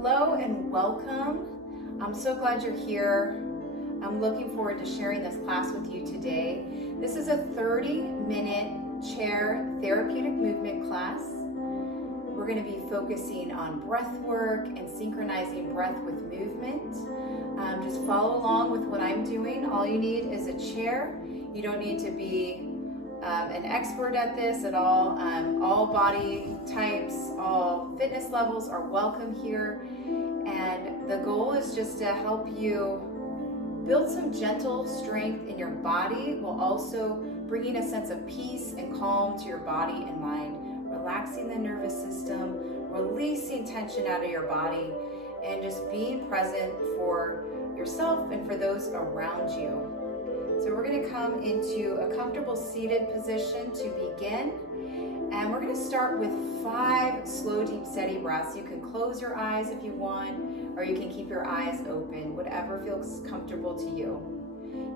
Hello and welcome. I'm so glad you're here. I'm looking forward to sharing this class with you today. This is a 30-minute chair therapeutic movement class. We're going to be focusing on breath work and synchronizing breath with movement. Just follow along with what I'm doing. All you need is a chair. You don't need to be an expert at this at all. All body types, all fitness levels are welcome here. And the goal is just to help you build some gentle strength in your body while also bringing a sense of peace and calm to your body and mind, relaxing the nervous system, releasing tension out of your body, and just being present for yourself and for those around you. So we're going to come into a comfortable seated position to begin. And we're going to start with 5 slow, deep, steady breaths. You can close your eyes if you want, or you can keep your eyes open, whatever feels comfortable to you.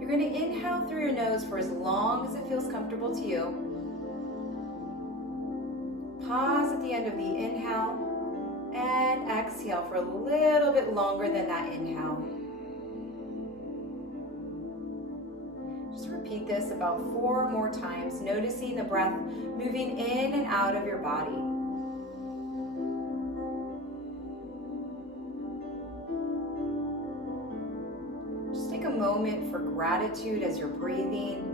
You're going to inhale through your nose for as long as it feels comfortable to you. Pause at the end of the inhale and exhale for a little bit longer than that inhale. Just repeat this about 4 more times, noticing the breath moving in and out of your body. Just take a moment for gratitude as you're breathing,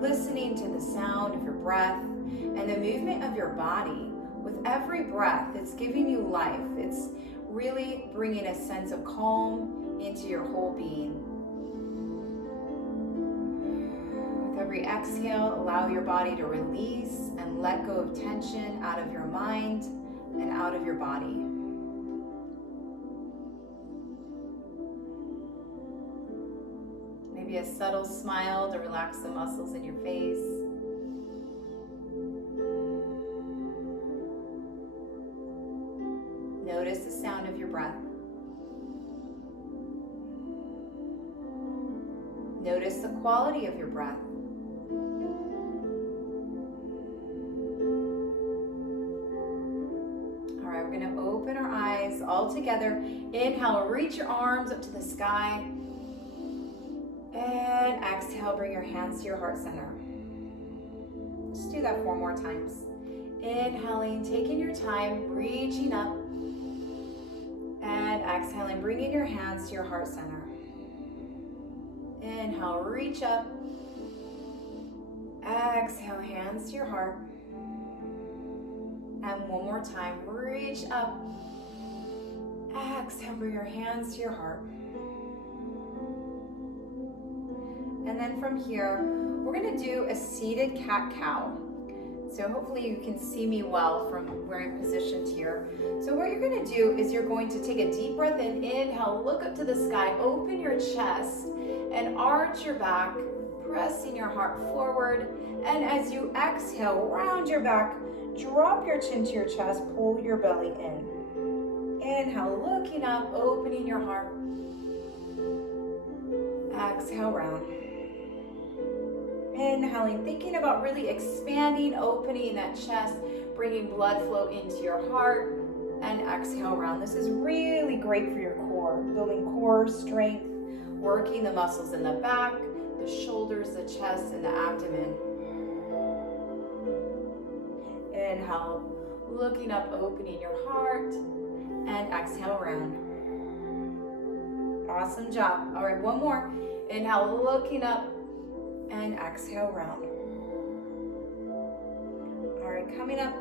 listening to the sound of your breath and the movement of your body. With every breath, it's giving you life. It's really bringing a sense of calm into your whole being. Every exhale, allow your body to release and let go of tension out of your mind and out of your body. Maybe a subtle smile to relax the muscles in your face. Notice the sound of your breath. Notice the quality of your breath. We're going to open our eyes all together. Inhale, reach your arms up to the sky. And exhale, bring your hands to your heart center. Just do that 4 more times. Inhaling, taking your time, reaching up. And exhaling, bringing your hands to your heart center. Inhale, reach up. Exhale, hands to your heart. And 1 more time, reach up. Exhale, bring your hands to your heart. And then from here, we're going to do a seated cat-cow. So hopefully you can see me well from where I'm positioned here. So what you're going to do is you're going to take a deep breath in, inhale, look up to the sky, open your chest, and arch your back, pressing your heart forward. And as you exhale, round your back, drop your chin to your chest, pull your belly in. Inhale, looking up, opening your heart. Exhale, round. Inhaling, thinking about really expanding, opening that chest, bringing blood flow into your heart. And exhale, round. This is really great for your core, building core strength, working the muscles in the back, the shoulders, the chest, and the abdomen. Inhale, looking up, opening your heart, and exhale, round. Awesome job. All right, 1 more. Inhale, looking up, and exhale, round. All right, coming up,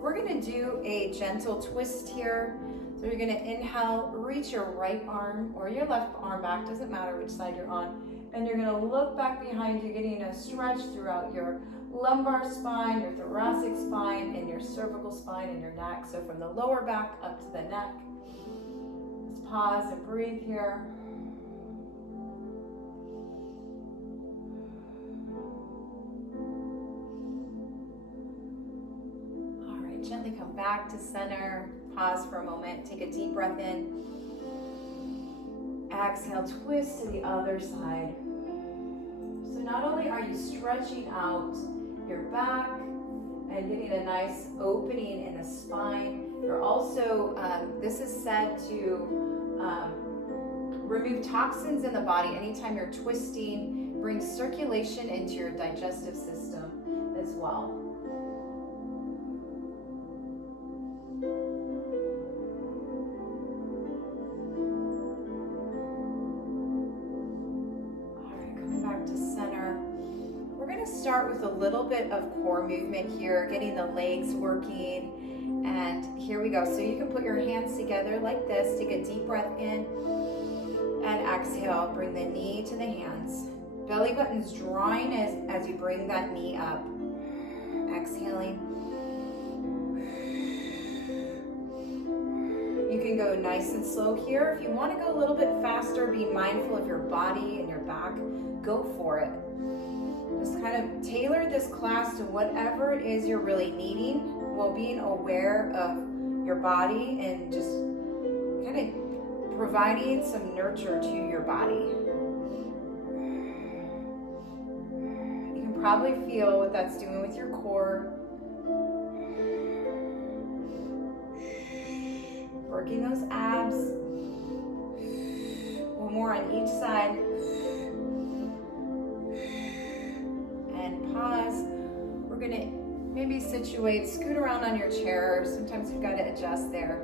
we're gonna do a gentle twist here. So you're gonna inhale, reach your right arm or your left arm back, doesn't matter which side you're on, and you're gonna look back behind you, getting a stretch throughout your lumbar spine, your thoracic spine, and your cervical spine and your neck. So from the lower back up to the neck. Just pause and breathe here. All right, gently come back to center. Pause for a moment. Take a deep breath in. Exhale, twist to the other side. So not only are you stretching out your back and getting a nice opening in the spine, You're also, this is said to remove toxins in the body. Anytime you're twisting, bring circulation into your digestive system as well. All right, coming back to center. We're going to start with a little bit of core movement here, getting the legs working. And here we go. So you can put your hands together like this. Take a deep breath in and exhale. Bring the knee to the hands. Belly button's drawing as you bring that knee up. Exhaling. You can go nice and slow here. If you want to go a little bit faster, be mindful of your body and your back. Go for it. Just kind of tailor this class to whatever it is you're really needing, while being aware of your body and just kind of providing some nurture to your body. You can probably feel what that's doing with your core. Working those abs. One more on each side. And pause. We're going to maybe situate, scoot around on your chair. Sometimes you've got to adjust there.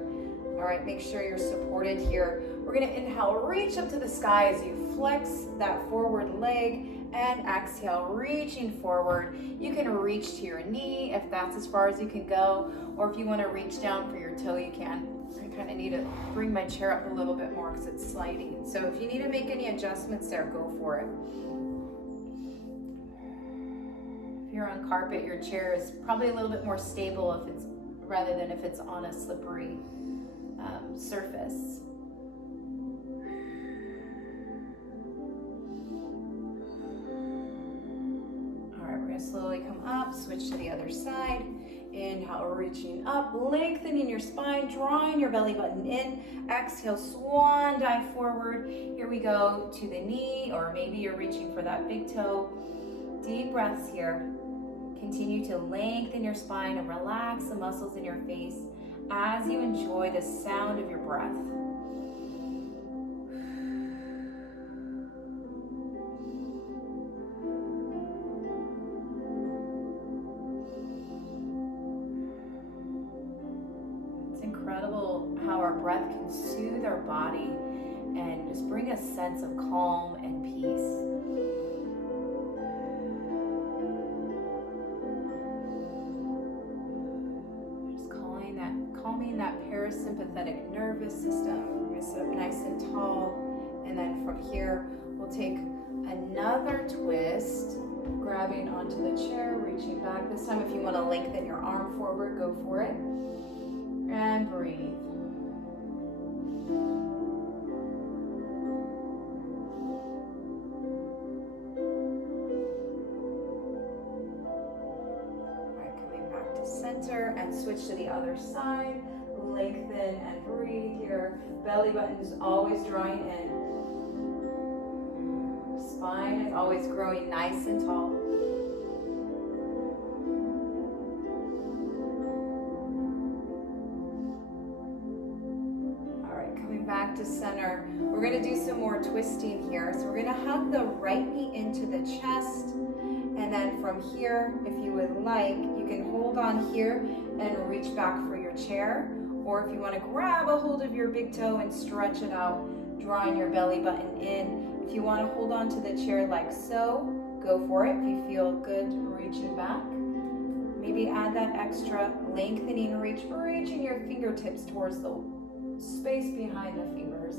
All right, make sure you're supported here. We're going to inhale, reach up to the sky as you flex that forward leg, and exhale, reaching forward. You can reach to your knee if that's as far as you can go, or if you want to reach down for your toe, you can. I kind of need to bring my chair up a little bit more because it's sliding. So if you need to make any adjustments there, go for it. If you're on carpet, your chair is probably a little bit more stable if it's rather than if it's on a slippery surface. All right, we're going to slowly come up, switch to the other side. Inhale, reaching up, lengthening your spine, drawing your belly button in. Exhale, swan dive forward. Here we go to the knee, or maybe you're reaching for that big toe. Deep breaths here. Continue to lengthen your spine and relax the muscles in your face as you enjoy the sound of your breath. It's incredible how our breath can soothe our body and just bring a sense of calm and peace. Calming that parasympathetic nervous system. We're going to sit up nice and tall, and then from here we'll take another twist, grabbing onto the chair, reaching back. This time if you want to lengthen your arm forward, go for it, and breathe. And switch to the other side. Lengthen and breathe here. Belly button is always drawing in. Spine is always growing nice and tall. All right, coming back to center. We're going to do some more twisting here. So we're going to hug the right knee into the chest. And then from here, if you would like, you can hold on here and reach back for your chair. Or if you want to grab a hold of your big toe and stretch it out, drawing your belly button in. If you want to hold on to the chair like so, go for it. If you feel good reaching back, maybe add that extra lengthening reach, reaching your fingertips towards the space behind the fingers.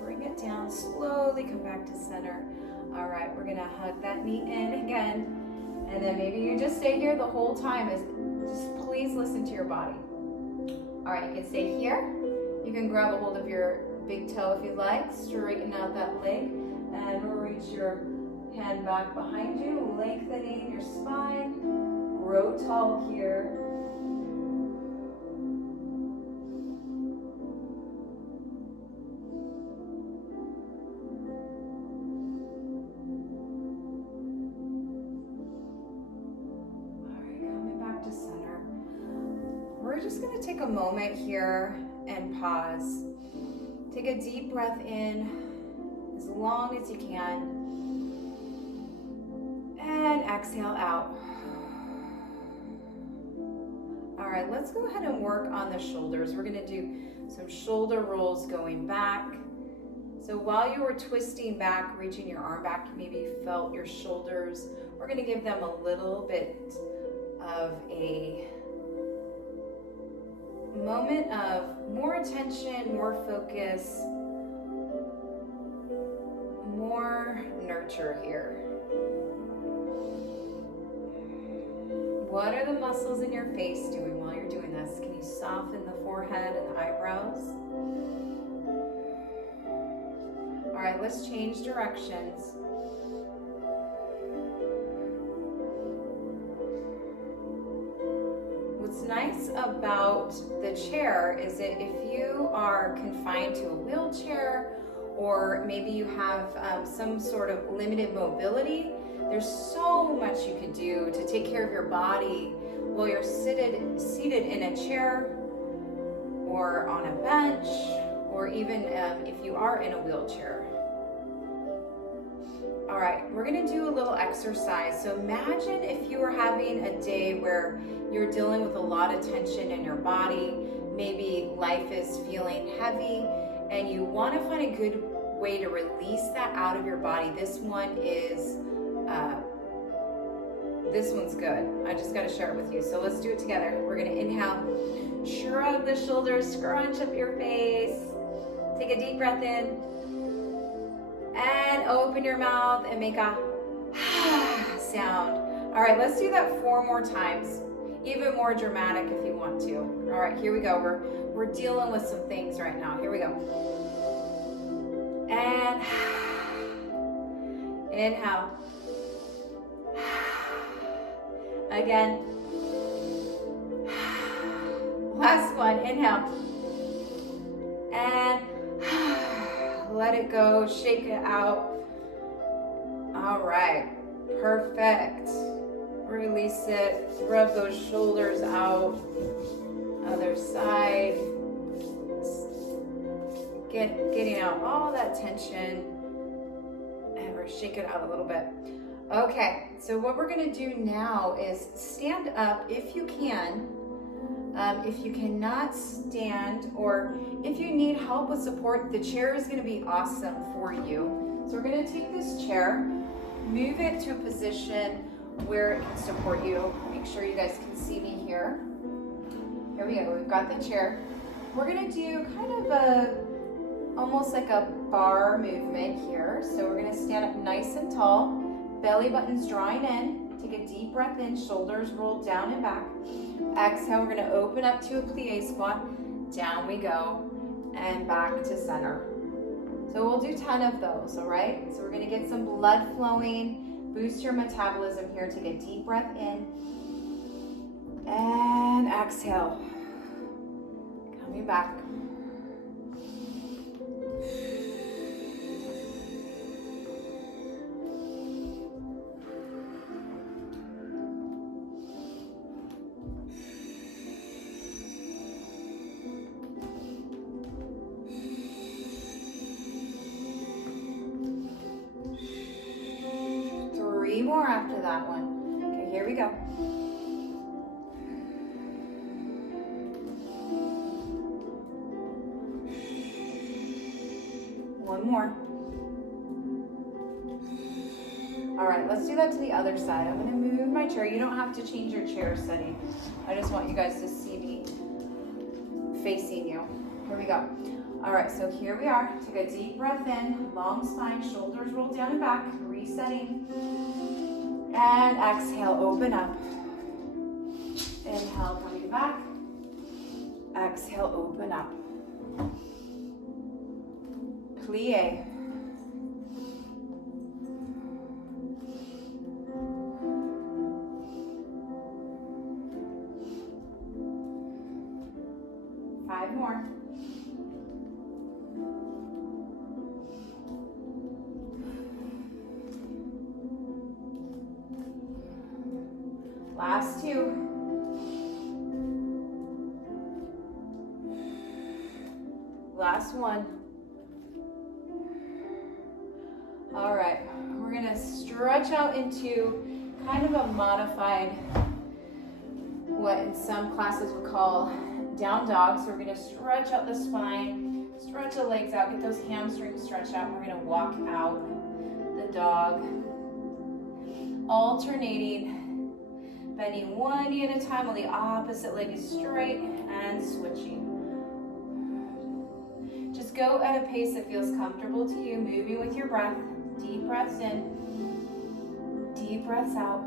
Bring it down, slowly come back to center. All right, we're gonna hug that knee in again. And then maybe you just stay here the whole time. Just please listen to your body. All right, you can stay here. You can grab a hold of your big toe if you'd like. Straighten out that leg and reach your hand back behind you, lengthening your spine. Grow tall here. take a moment here and pause. Take a deep breath in as long as you can. And exhale out. All right, let's go ahead and work on the shoulders. We're gonna do some shoulder rolls going back. So while you were twisting back, reaching your arm back, maybe you felt your shoulders. We're gonna give them a little bit of a moment of more attention, more focus, more nurture here. What are the muscles in your face doing while you're doing this? Can you soften the forehead and the eyebrows? All right, let's change directions. What's nice about the chair is that if you are confined to a wheelchair, or maybe you have some sort of limited mobility, there's so much you can do to take care of your body while you're seated in a chair or on a bench, or even if you are in a wheelchair. All right, we're gonna do a little exercise. So imagine if you were having a day where you're dealing with a lot of tension in your body, maybe life is feeling heavy, and you wanna find a good way to release that out of your body. This one's good. I just gotta share it with you. So let's do it together. We're gonna inhale, shrug the shoulders, scrunch up your face. Take a deep breath in. And open your mouth and make a sound. All right, let's do that 4 more times. Even more dramatic if you want to. All right, here we go. We're dealing with some things right now. Here we go. And inhale. Again. Last one, inhale. And let it go, shake it out. All right, perfect. Release it, rub those shoulders out. Other side. Getting out all that tension. And we're shaking it out a little bit. Okay, so what we're gonna do now is stand up if you can. If you cannot stand, or if you need help with support, the chair is gonna be awesome for you. So we're gonna take this chair, move it to a position where it can support you. Make sure you guys can see me here. Here we go, we've got the chair. We're gonna do kind of almost like a bar movement here. So we're gonna stand up nice and tall, belly button's drawing in. Take a deep breath in, shoulders roll down and back. Exhale, we're gonna open up to a plie squat. Down we go, and back to center. So we'll do 10 of those, all right? So we're gonna get some blood flowing, boost your metabolism here. Take a deep breath in, and exhale. Coming back. More after that one. Okay, here we go. One more. All right, let's do that to the other side. I'm gonna move my chair. You don't have to change your chair setting. I just want you guys to see me facing you. Here we go. All right, so here we are. Take a deep breath in, long spine, shoulders roll down and back, resetting. And exhale, open up. Inhale, coming back. Exhale, open up. Plie. Five more. Last 2. last one. All right, we're gonna stretch out into kind of a modified, what in some classes we call down dog. So we're gonna stretch out the spine, stretch the legs out, get those hamstrings stretched out. We're gonna walk out the dog, alternating, bending one knee at a time while the opposite leg is straight and switching. Just go at a pace that feels comfortable to you, moving with your breath. Deep breaths in, deep breaths out.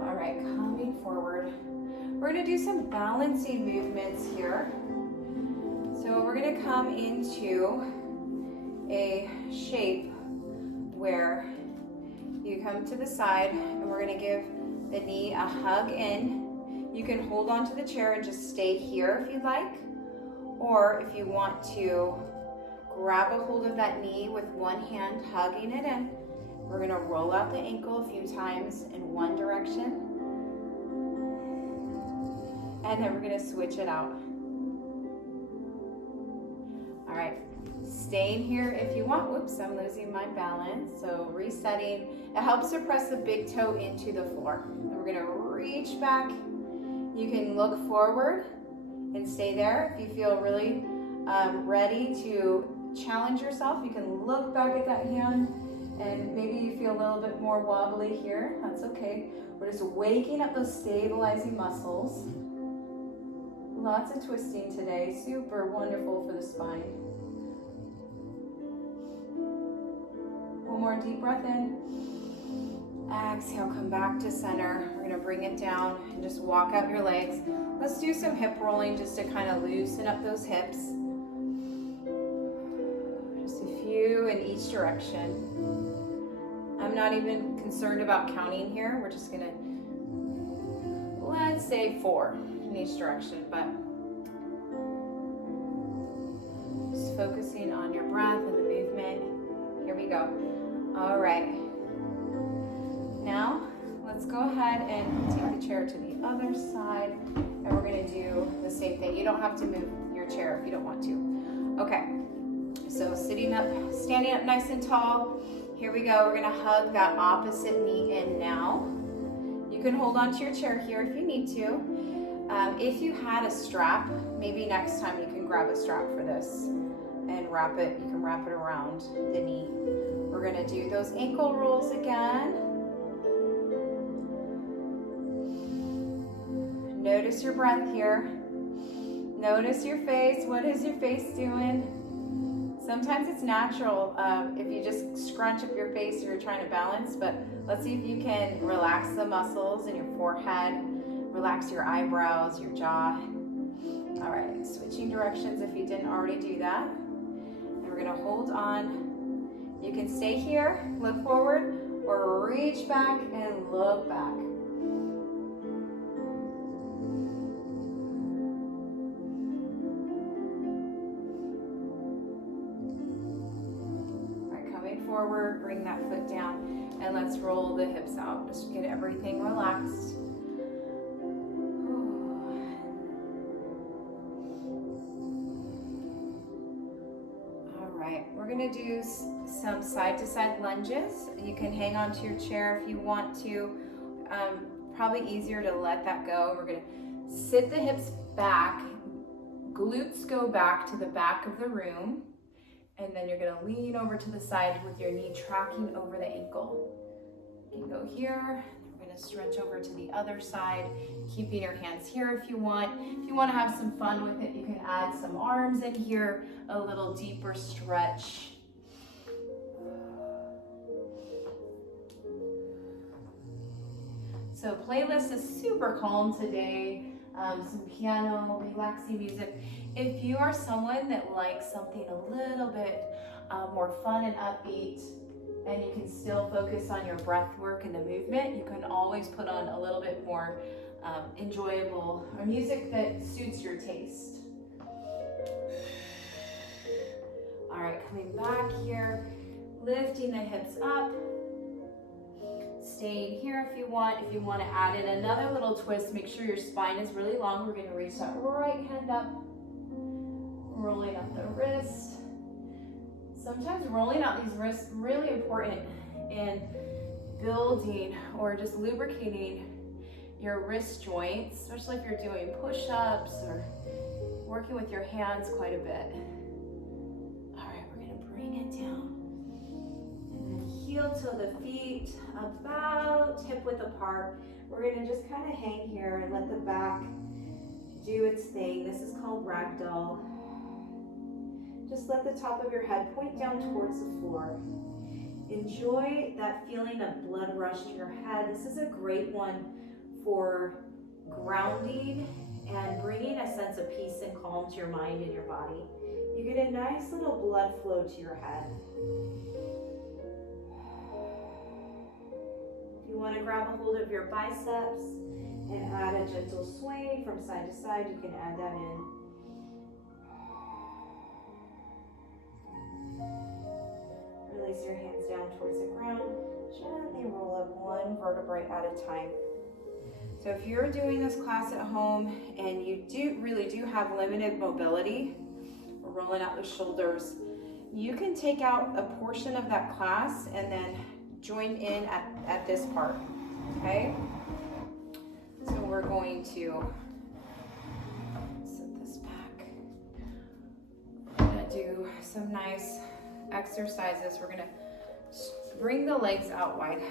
All right, coming forward. We're gonna do some balancing movements here. So we're gonna come into a shape where you come to the side and we're gonna give the knee a hug in. You can hold on to the chair and just stay here if you'd like, or if you want to grab a hold of that knee with one hand, hugging it in. We're gonna roll out the ankle a few times in one direction, and then we're gonna switch it out. All right, staying here if you want. Whoops, I'm losing my balance. So resetting. It helps to press the big toe into the floor. And we're gonna reach back. You can look forward and stay there. If you feel really ready to challenge yourself, you can look back at that hand, and maybe you feel a little bit more wobbly here. That's okay. We're just waking up those stabilizing muscles. Lots of twisting today. Super wonderful for the spine. One more deep breath in. Exhale, come back to center. We're gonna bring it down and just walk out your legs. Let's do some hip rolling just to kind of loosen up those hips. Just a few in each direction. I'm not even concerned about counting here. We're just gonna, let's say 4 in each direction, but just focusing on your breath and the movement. Here we go. All right. Now, let's go ahead and take the chair to the other side, and we're gonna do the same thing. You don't have to move your chair if you don't want to. Okay, so sitting up, standing up nice and tall. Here we go, we're gonna hug that opposite knee in now. You can hold on to your chair here if you need to. If you had a strap, maybe next time you can grab a strap for this and wrap it, you can wrap it around the knee. We're gonna do those ankle rolls again. Notice your breath here. Notice your face. What is your face doing? Sometimes it's natural if you just scrunch up your face, you're trying to balance, but let's see if you can relax the muscles in your forehead, relax your eyebrows, your jaw. All right, switching directions if you didn't already do that. And we're gonna hold on. You can stay here, look forward, or reach back and look back. Forward, bring that foot down, and let's roll the hips out. Just get everything relaxed. All right, we're gonna do some side-to-side lunges. You can hang on to your chair if you want to. Probably easier to let that go. We're gonna sit the hips back, glutes go back to the back of the room. And then you're gonna lean over to the side with your knee tracking over the ankle. You can go here. We're gonna stretch over to the other side, keeping your hands here if you want. If you wanna have some fun with it, you can add some arms in here, a little deeper stretch. So playlist is super calm today. Some piano, relaxing music. If you are someone that likes something a little bit more fun and upbeat, and you can still focus on your breath work and the movement, you can always put on a little bit more enjoyable or music that suits your taste. All right, coming back here, lifting the hips up, staying here if you want. If you want to add in another little twist, make sure your spine is really long. We're going to reach that right hand up, rolling up the wrist. Sometimes rolling out these wrists really important in building or just lubricating your wrist joints, especially if you're doing push-ups or working with your hands quite a bit. All right, we're going to bring it down. And then heel to the feet about hip-width apart. We're going to just kind of hang here and let the back do its thing. This is called ragdoll. Just let the top of your head point down towards the floor. Enjoy that feeling of blood rush to your head. This is a great one for grounding and bringing a sense of peace and calm to your mind and your body. You get a nice little blood flow to your head. If you want to grab a hold of your biceps and add a gentle sway from side to side, you can add that in. Release your hands down towards the ground. Gently roll up one vertebrae at a time. So if you're doing this class at home and you really do have limited mobility, or rolling out the shoulders, you can take out a portion of that class and then join in at this part, okay? So we're going to set this back. We're gonna do some nice exercises. We're gonna bring the legs out wide,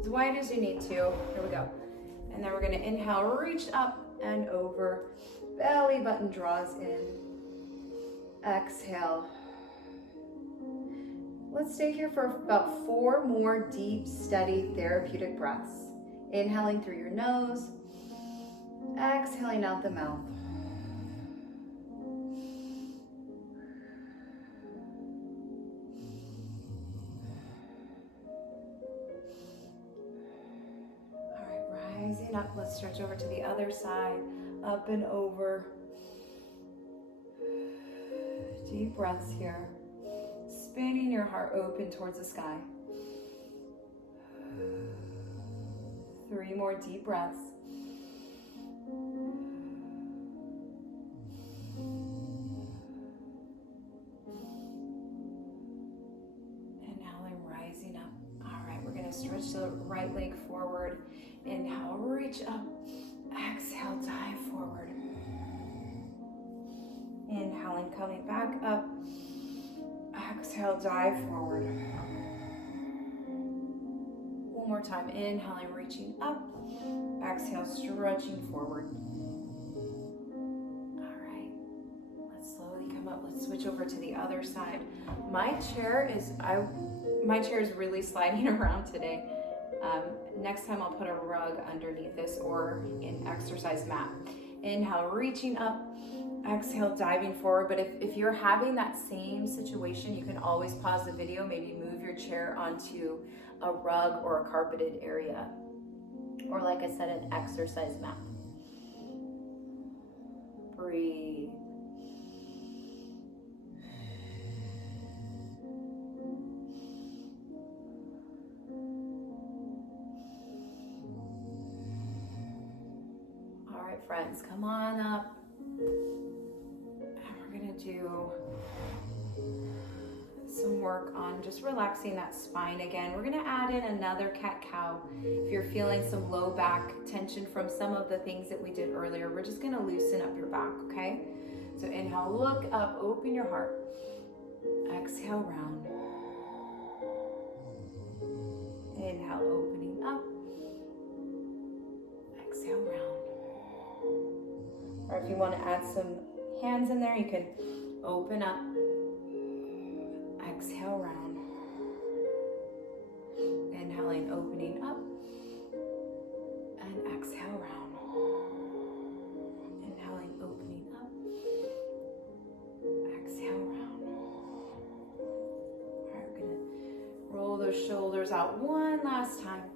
as wide as you need to. Here we go. And then we're gonna inhale, reach up and over. Belly button draws in. Exhale. Let's stay here for about 4 more deep, steady, therapeutic breaths. Inhaling through your nose, exhaling out the mouth. Rising up, let's stretch over to the other side, up and over. Deep breaths here. Spinning your heart open towards the sky. 3 more deep breaths. And now I'm rising up. All right, we're gonna stretch the right leg forward. Inhale, reach up. Exhale, dive forward. Inhaling, coming back up. Exhale, dive forward. One more time. Inhaling, reaching up. Exhale, stretching forward. All right. Let's slowly come up. Let's switch over to the other side. My chair is really sliding around today. Next time I'll put a rug underneath this or an exercise mat. Inhale, reaching up. Exhale, diving forward. But if you're having that same situation, you can always pause the video, maybe move your chair onto a rug or a carpeted area. Or like I said, an exercise mat. Breathe. All right, friends, come on up. We're gonna do some work on just relaxing that spine again. We're gonna add in another cat-cow. If you're feeling some low back tension from some of the things that we did earlier, we're just gonna loosen up your back, okay? So inhale, look up, open your heart. Exhale, round. Inhale, opening up. Exhale, round. Or if you want to add some hands in there, you can open up. Exhale, round. Inhaling, opening up. And exhale, round. Inhaling, opening up. Exhale, round. All right, we're going to roll those shoulders out one last time.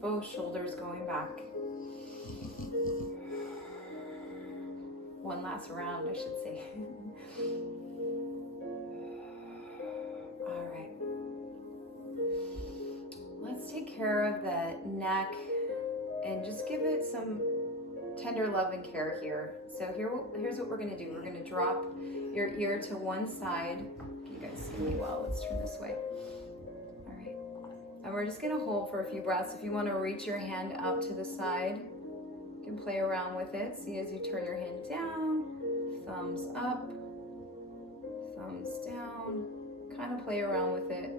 Both shoulders going back. One last round, I should say. care of the neck and just give it some tender love and care here. So here's what we're gonna do. We're gonna drop your ear to one side. Can you guys see me well? Let's turn this way. All right. And we're just gonna hold for a few breaths. If you wanna reach your hand up to the side, you can play around with it. See as you turn your hand down, thumbs up, thumbs down, kind of play around with it.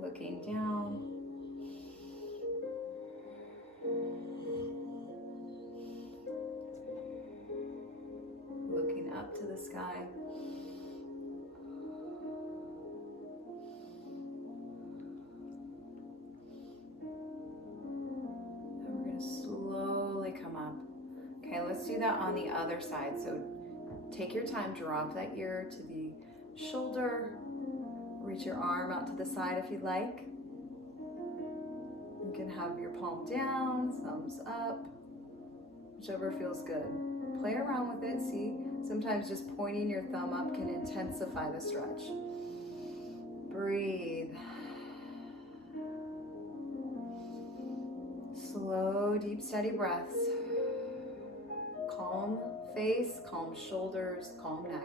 Looking down. Looking up to the sky. And we're going to slowly come up. Okay, let's do that on the other side. So take your time, drop that ear to the shoulder. Reach your arm out to the side if you'd like. You can have your palm down, thumbs up, whichever feels good. Play around with it. See, sometimes just pointing your thumb up can intensify the stretch. Breathe. Slow, deep, steady breaths. Calm face, calm shoulders, calm neck.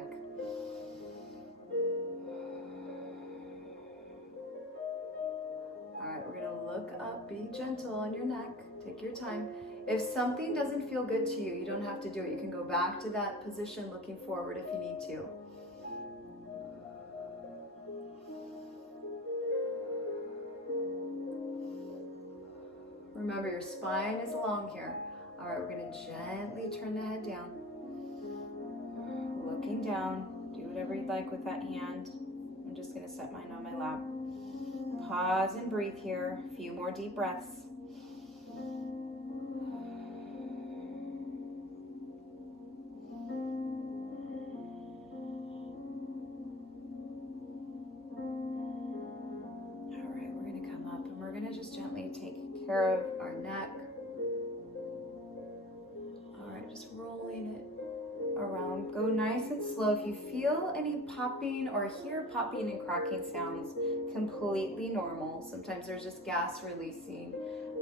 Look up, be gentle on your neck, take your time. If something doesn't feel good to you, you don't have to do it. You can go back to that position looking forward if you need to. Remember, your spine is long here. All right, we're gonna gently turn the head down. Looking down, do whatever you'd like with that hand. I'm just gonna set mine on my lap. Pause and breathe here. A few more deep breaths. All right, we're going to come up and we're going to just gently take care of our neck. All right, just rolling it around. Go nice and slow. If you feel any popping or hear popping and cracking sounds, completely normal. Sometimes there's just gas releasing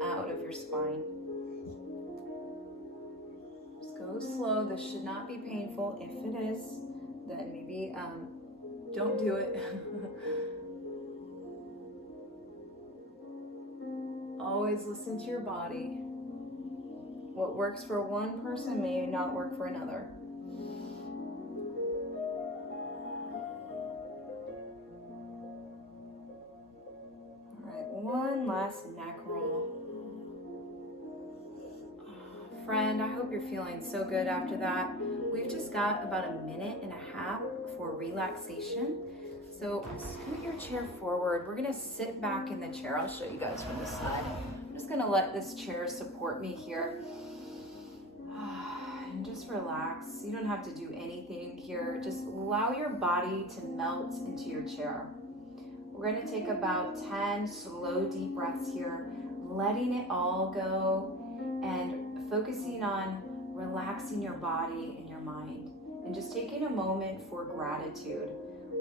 out of your spine. Just go slow. This should not be painful. If it is, then maybe don't do it. Always listen to your body. What works for one person may not work for another. One last neck roll. Friend, I hope you're feeling so good after that. We've just got about a minute and a half for relaxation. So scoot your chair forward. We're gonna sit back in the chair. I'll show you guys from this side. I'm just gonna let this chair support me here. And just relax. You don't have to do anything here. Just allow your body to melt into your chair. We're going to take about 10 slow, deep breaths here, letting it all go and focusing on relaxing your body and your mind and just taking a moment for gratitude.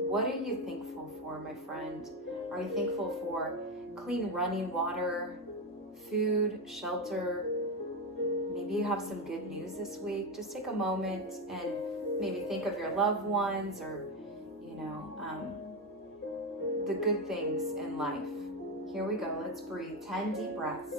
What are you thankful for, my friend? Are you thankful for clean running water, food, shelter? Maybe you have some good news this week. Just take a moment and maybe think of your loved ones or, the good things in life. Here we go. Let's breathe. 10 deep breaths.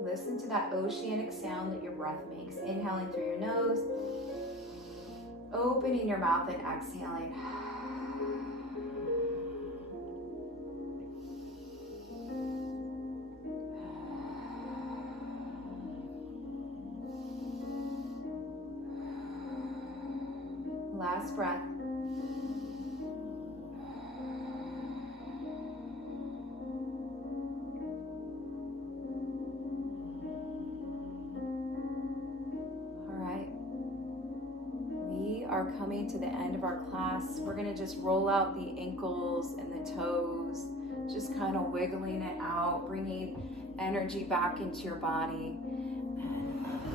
Listen to that oceanic sound that your breath makes. Inhaling through your nose, opening your mouth and exhaling. Last breath. are coming to the end of our class. We're gonna just roll out the ankles and the toes, just kind of wiggling it out, bringing energy back into your body.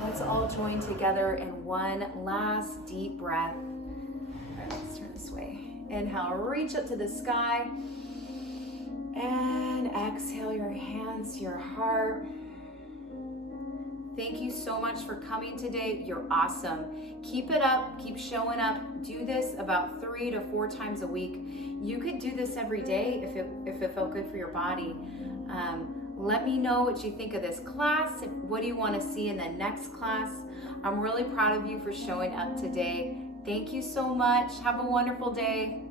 Let's all join together in one last deep breath. All right, let's turn this way. Inhale, reach up to the sky. And exhale your hands to your heart. Thank you so much for coming today. You're awesome. Keep it up, keep showing up. Do this about 3 to 4 times a week. You could do this every day if it felt good for your body. Let me know what you think of this class. What do you want to see in the next class? I'm really proud of you for showing up today. Thank you so much. Have a wonderful day.